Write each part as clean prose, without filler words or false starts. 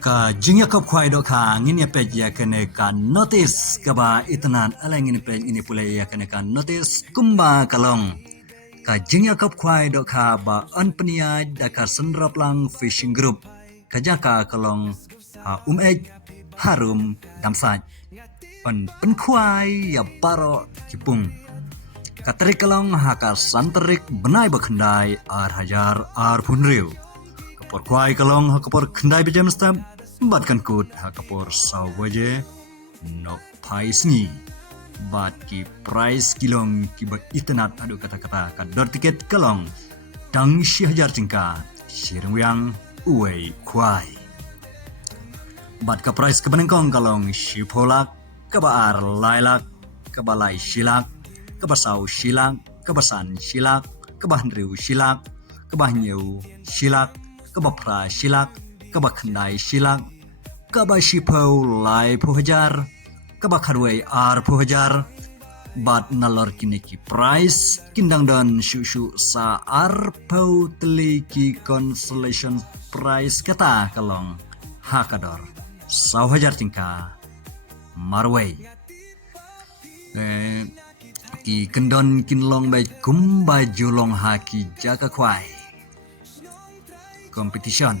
Ka jingya kop kwai do ka ngin ya pej ya kene ka notice ka ba itanan ala ngin pej ini pula ya kene ka notice kumba kalong ka jingya kop kwai do ka ba anpnia da ka senrap lang fishing group ka jaka kalong ha harum damsaj pen kwai ya paro kipung ka terik kalong ha ka santerik benai bakhandai ar hajar ar punriu kapor kwai kalong ha kapor khandai bejam stam bat kan kut ha kapor sawaje no paisni bat ki price kilong ki ba itanat adu kata-kata ka dor tiket kalong dang si hajar cingka sirwang uwei kwai bat ka price ka benengkong kalong si polak ka ba ar lailak ka ba lai silak ka ba sau silak ka ba san silak ka ba hnriu silak ka ba nyeu silak ka ba pra silak ka ba khandai silak ka ba shipau lai puhajar ka ba kharwei ar puhajar bat nalor kini ki price kindang don shu sa ar pau teli ki consolation price kata kalong hakador sau hajar tingka marwei ki kendon kinlong bai kumba julong haki jaka kwai competition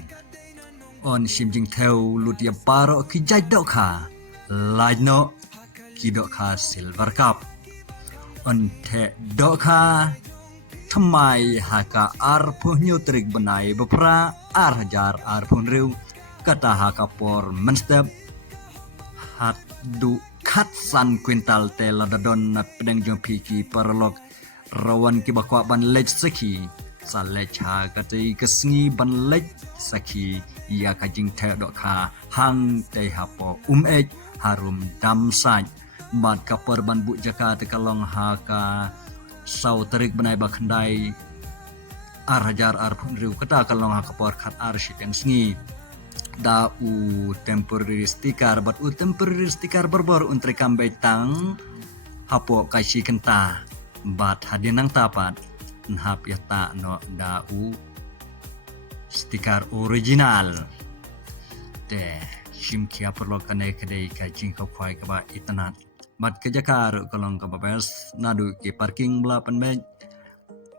on shimjing theo lutia paro ki jai dok kha lajno ki dok kha silver cup on the dok kha thamai haka ar puhnyo trik benai bepra ar hajar ar punriu kata haka por menstep hat du khat san kwintal te ladadon na pedang jong piki parlok rawan ki bakwa ban lej saki sa lej ha kati kesngi ban lej saki ya kajing te dok kha hang te hapo harum damsaj bat kapor ban bu jaka te kalong ha ka sau terik benai bakhandai ar hajar ar punriu kata kalong ha kapor khat ar shiteng sngi da u temporary stiker bat u temporary stiker berbor untuk kambai tang hapo kaisi kenta bat hadinang tapat nhap ya ta no da u stiker original te shim kia perlo kane kedai kajing ko kwai ka ba itanat bat kejakar kalong ka babes nadu ki parking bla penbej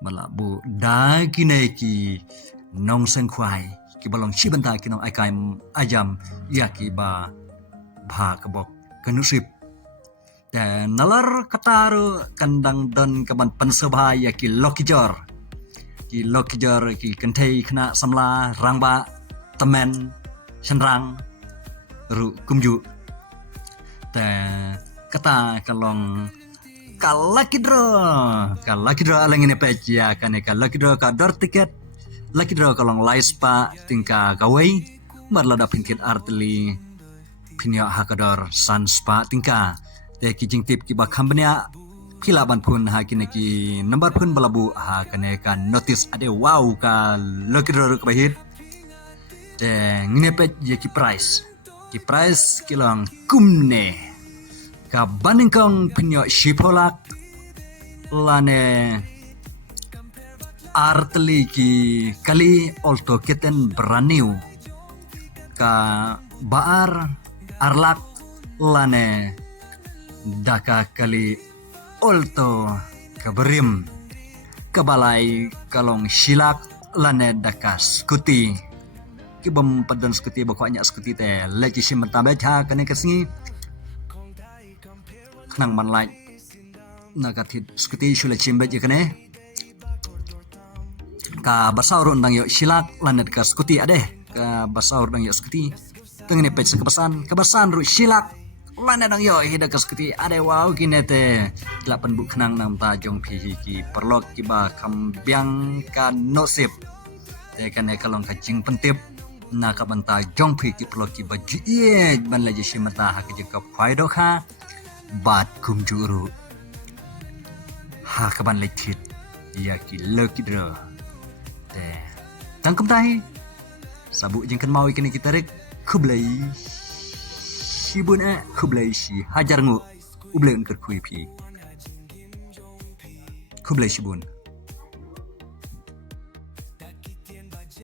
bala bu da kineki nong seng kwai ki balong shibanta kinong aikaim ajam yaki ba bha kabok kanusip dan nalar kataru kandang don kaban pensebha yaki lokijor ki kentei kena samla rangba temen senrang ru kumju ta kata kalong kalakidro alangine pejia kaneka kalakidro ka dor tiket laki draw kalong laispa tingka gawai marlada pinkit arteli pinya hakador sanspa tingka te kijing tip ki ba company kilaban pun hakine ki number pun balabu hakane kan notice ade wow ka laki draw ka bahit te nginepet ye ki price kilong kumne ka baningkong pinya shipolak lane arteli ki kali olto keten beraniu ka baar arlak lane daka kali olto kaberim kabalai kalong silak lane daka skuti kibam padan skuti bakwanya skuti te leki simentabe ha kane kasngi nang manlai nagatit skuti shule chimbe kane ka basaur undang yo silak lanet ka skuti ade ka basaur dang yo skuti tengene pej kebasan ru silak lanet dang yo hida ka skuti ade wow kinete delapan bu kenang nam ta jong phi ki perlok ki ba kambyang ka nosip te kan kalong ka jing pentip na ka banta jong phi ki perlok ki ba ji ban la ji shimata ha ki ka phaido kha bat kum juru ha ka ban lekit ya ki lekidro tangkem tahi sabu jengkan mau ikan kita rek kublai si bun kublai si hajar ngu ublai unkar kui pi kublai si bun